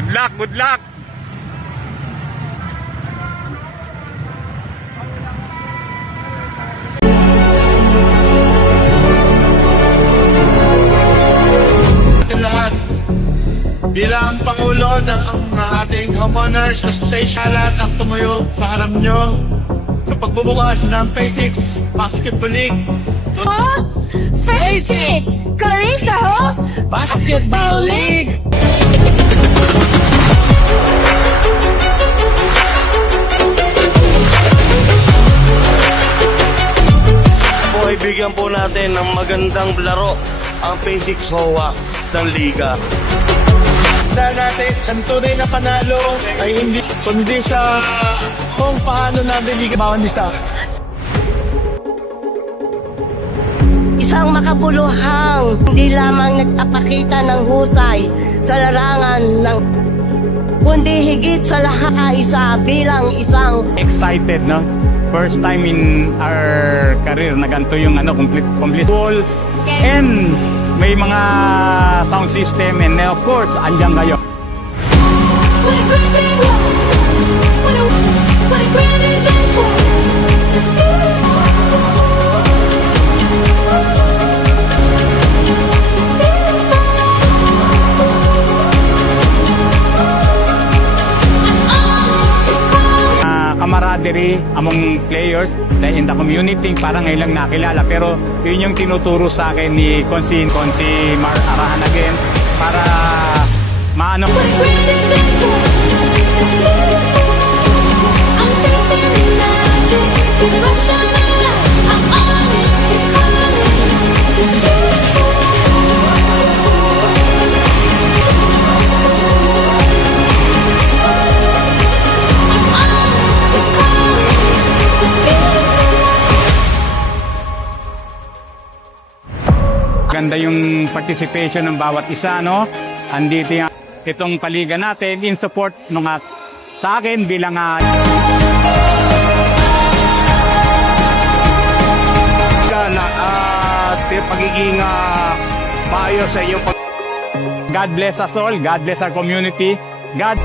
Good luck, good luck. Lahat bilang Pangulo ng ating Homeowners Association, lahat ang tumuyo sa harap nyo sa pagbubukas ng Phase 6 Basketball League. Phase 6 Carissa Halls Basketball League. Po, ibigyan po natin ng magandang laro ang Phase 6 HOA ng Liga. Dahil natin, ang tunay na panalo ay hindi kundi sa kung paano natin liga bawang isa. Isang makabuluhang hindi lamang nagpapakita ng husay sa larangan ng kundi higit sa lahat isa bilang isang Excited, no? First time in our career na ganito yung complete goal. And may mga sound system and of course, andyan kayo. What a great big world. What a grand adventure. It's beautiful. It's beautiful. I'm on it. It's calling. Camaraderie among players in the community, parang ngayon lang nakilala, pero yun yung tinuturo sa akin ni Consi Mar Arahan again para maano. What a grand adventure. It's beautiful. I'm chasing the magic with the rush of my life. I'm on it. It's calling. It's beautiful. I'm on it. It's calling. It's beautiful. Ganda yung participation ng bawat isa, no? Andito yung itong paliga natin in support ng sa akin bilang Pagiging maayos sa inyong God bless us all, God bless our community, God